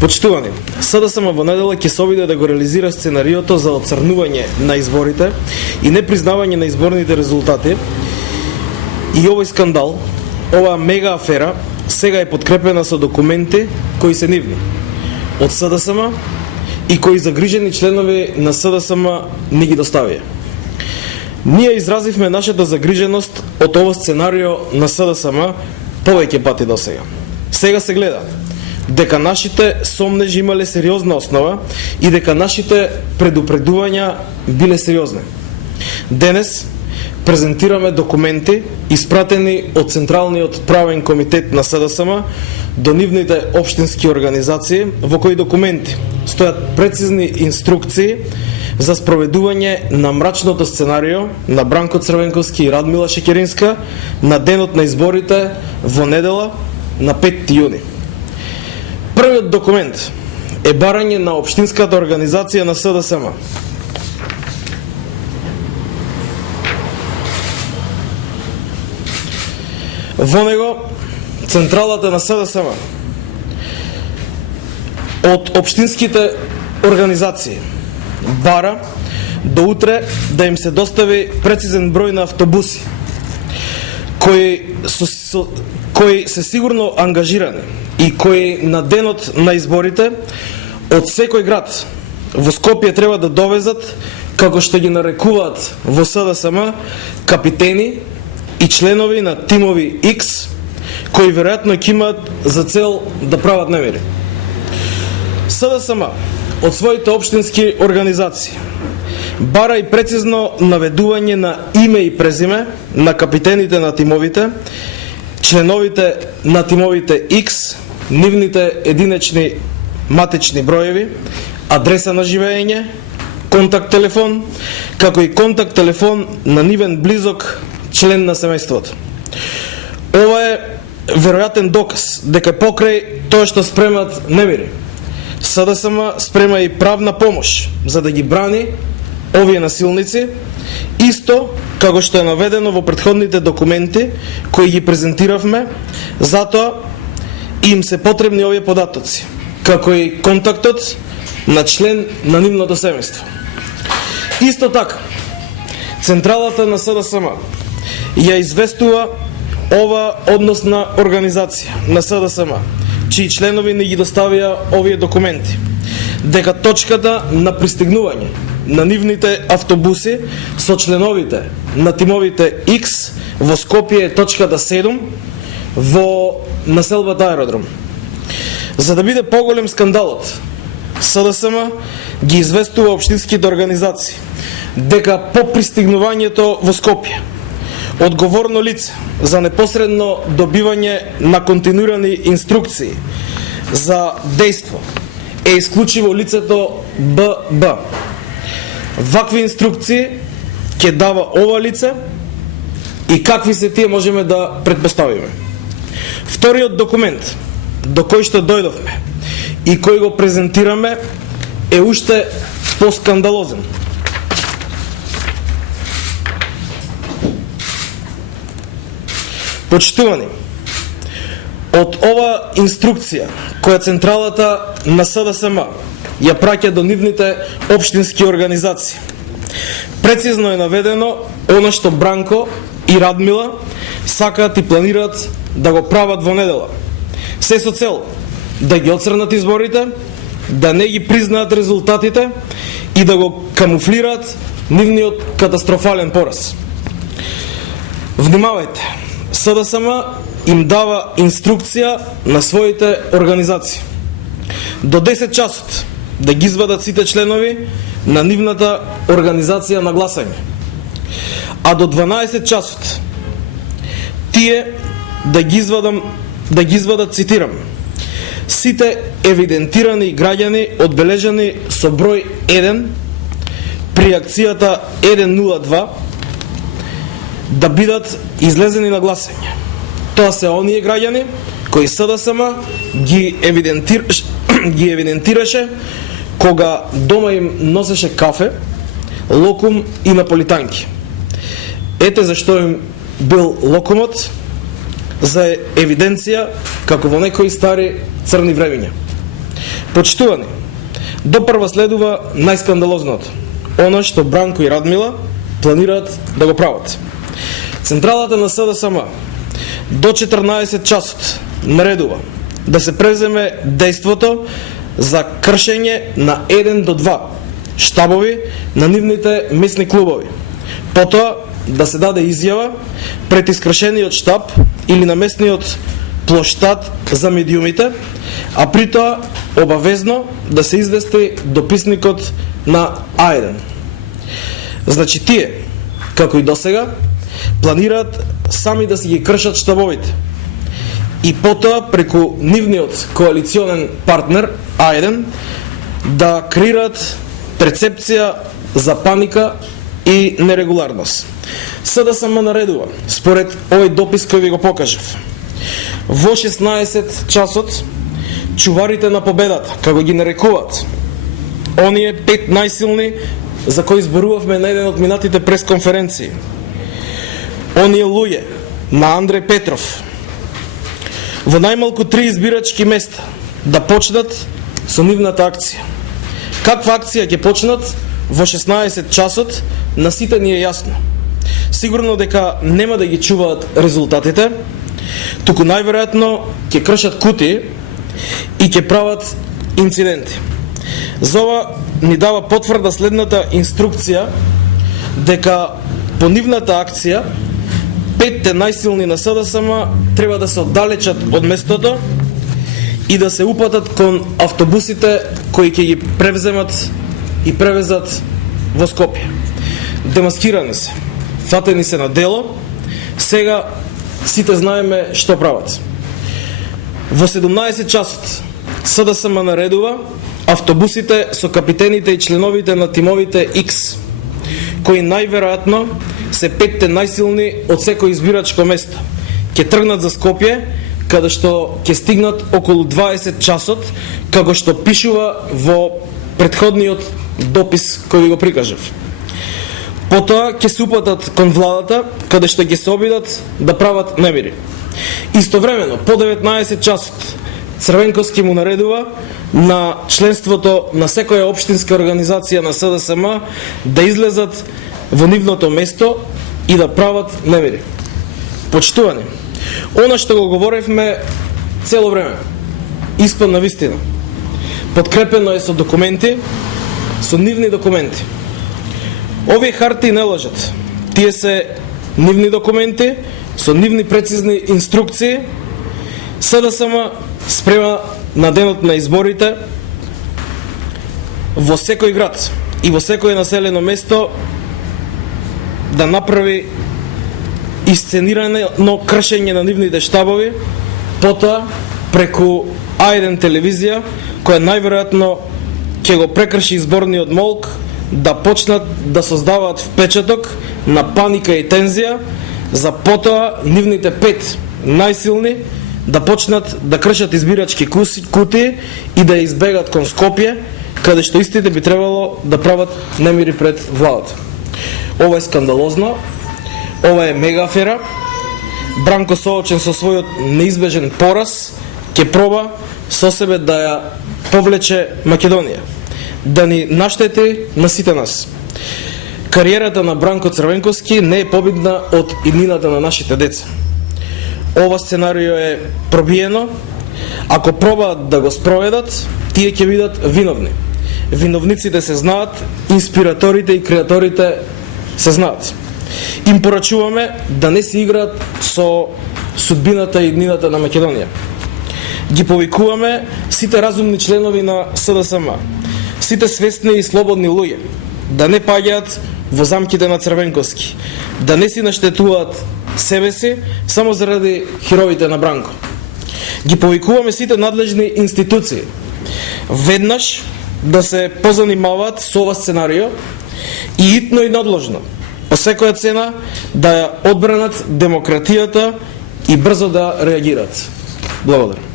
Почитувани, СДСМ во недела ќе се обиде да го реализира сценариото за оцрнување на изборите и непризнавање на изборните резултати. И овој скандал, оваа мега афера, сега е подкрепена со документи кои се нивни од СДСМ и кои загрижени членови на СДСМ ни ги доставија. Ние изразивме нашата загриженост од ова сценарио на СДСМ повеќе пати до сега. Сега се гледа дека нашите сомнежи имале сериозна основа и дека нашите предупредувања биле сериозни. Денес презентираме документи испратени од Централниот правен комитет на СДСМ до нивните општински организации, во кои документи стојат прецизни инструкции за спроведување на мрачното сценарио на Бранко Црвенковски и Радмила Шекеринска на денот на изборите во недела на 5 јуни. Првиот документ е барање на општинската организација на СДСМ. Во него централата на СДСМ од општинските организации бара до утре да им се достави прецизен број на автобуси кои се сигурно ангажирани и кои на денот на изборите од секој град во Скопје треба да довезат, како што ги нарекуваат во СДСМ, капитени и членови на тимови X, кои веројатно ќе имаат за цел да прават немири. СДСМ од своите општински организации бара и прецизно наведување на име и презиме на капитените на тимовите, членовите на тимовите X, нивните единечни матични броеви, адреса на живење, контакт телефон, како и контакт телефон на нивен близок член на семејството. Ова е веројатен доказ дека покрај тоа што спремат немири, СДСМ спрема и правна помош за да ги брани овие насилници, исто како што е наведено во претходните документи кои ги презентиравме, затоа им се потребни овие податоци, како и контактот на член на нивното семејство. Исто така, централата на СДСМ ја известува ова односна организација на СДСМ, чии членови не ги доставија овие документи, дека точката на пристигнување на нивните автобуси со членовите на тимовите X во Скопје е точката 7 во населбата Аеродром. За да биде поголем скандалот, СДСМ ги известува општинските организации дека по пристигнувањето во Скопје одговорно лице за непосредно добивање на континуирани инструкции за дејство е исклучиво лицето ББ. Вакви инструкции ќе дава ова лице и какви се тие можеме да предпоставиме. Вториот документ до кој што дојдовме и кој го презентираме е уште поскандалозен. Почитувани, од ова инструкција која централата на СДСМ ја праќа до нивните општински организации, прецизно е наведено она што Бранко и Радмила сакаат и планираат да го прават во недела. Се со цел да ги оцрнат изборите, да не ги признаат резултатите и да го камуфлираат нивниот катастрофален пораз. Внимавајте, СДСМ им дава инструкција на своите организации до 10 часот да ги извадат сите членови на нивната организација на гласање, а до 12 часот тие да ги извадат, цитирам, сите евидентирани граѓани одбележани со број 1 при акцијата 102 да бидат излезени на гласање. Тоа се оние граѓани кои СДСМ ги евидентираше кога дома им носеше кафе, локум и наполитанки. Ете зашто им бил локумот, за евиденција како во некои стари црни времиња. Почитувани, допрва следува најскандалозното. Оно што Бранко и Радмила планираат да го прават. Централата на СДСМ до 14 часот наредува да се преземе дејството за кршење на 1 до 2 штабови на нивните месни клубови. Потоа да се даде изјава пред искршениот штаб или на местниот плоштад за медиумите, а при тоа обавезно да се извести дописникот на А1. Значи тие, како и досега, планираат сами да си ги кршат штабовите и потоа преку нивниот коалиционен партнер А1 да креираат перцепција за паника и нерегуларност. СДСМ наредува, според овој допис кој ви го покажав, во 16 часот чуварите на победата, како ги нарекуваат, оние 5 најсилни за кои зборувавме на еден од минатите пресконференции, оние луѓе на Андреј Петров, во најмалку 3 избирачки места да почнат со нивната акција. Каква акција ќе почнат во 16 часот, на сите ни е јасно. Сигурно дека нема да ги чуваат резултатите, туку најверојатно ќе кршат кутии и ќе прават инциденти. За ова ни дава потврда следната инструкција дека по нивната акција 5 најсилни на СДСМ треба да се оддалечат од местото и да се упатат кон автобусите кои ќе ги превземат и превезат во Скопје. Демаскирани се, фатени се на дело, сега сите знаеме што прават. Во 17 часот СДСМ наредува автобусите со капитените и членовите на тимовите X, кои најверојатно се 5 најсилни од секој избирачко место, ќе тргнат за Скопје, каде што ќе стигнат околу 20 часот, како што пишува во претходниот допис кој ви го прикажав. Потоа ќе се упатат кон владата, каде што ќе се обидат да прават немири. Истовремено, по 19 часот, Црвенковски му наредува на членството на секоја општинска организација на СДСМ да излезат во нивното место и да прават немири. Почитувани, она што го говоревме цело време, испадна вистина. Подкрепено е со документи, со нивни документи. Овие хартии не лажат. Тие се нивни документи, со нивни прецизни инструкции. СДСМ спрема на денот на изборите во секој град и во секој населено место да направи исценирано кршење на нивните штабови, потоа преку А1 телевизија, која најверојатно ќе го прекрши изборниот молк, да почнат да создаваат впечаток на паника и тензија, за потоа нивните 5 најсилни да почнат да кршат избирачки кутии и да избегат кон Скопје, каде што истите би требало да прават немири пред владата. Ова е скандалозно, ова е мега афера. Бранко соочен со својот неизбежен пораз, ќе проба со себе да ја повлече Македонија, да ни наштети на сите нас. Кариерата на Бранко Црвенковски не е побитна од иднината на нашите деца. Ова сценарио е пробиено. Ако пробаат да го спроведат, тие ќе бидат виновни. Виновниците се знаат, инспираторите и креаторите се знаат. Им порачуваме да не се играат со судбината и иднината на Македонија. Ги повикуваме сите разумни членови на СДСМ, сите свесни и слободни луѓе, да не паѓаат во замките на Црвенковски, да не си наштетуваат себе си само заради хероите на Бранко. Ги повикуваме сите надлежни институции веднаш да се позанимаваат со ова сценарио и итно и надлежно, по секоја цена, да ја одбранат демократијата и брзо да реагираат. Благодарам.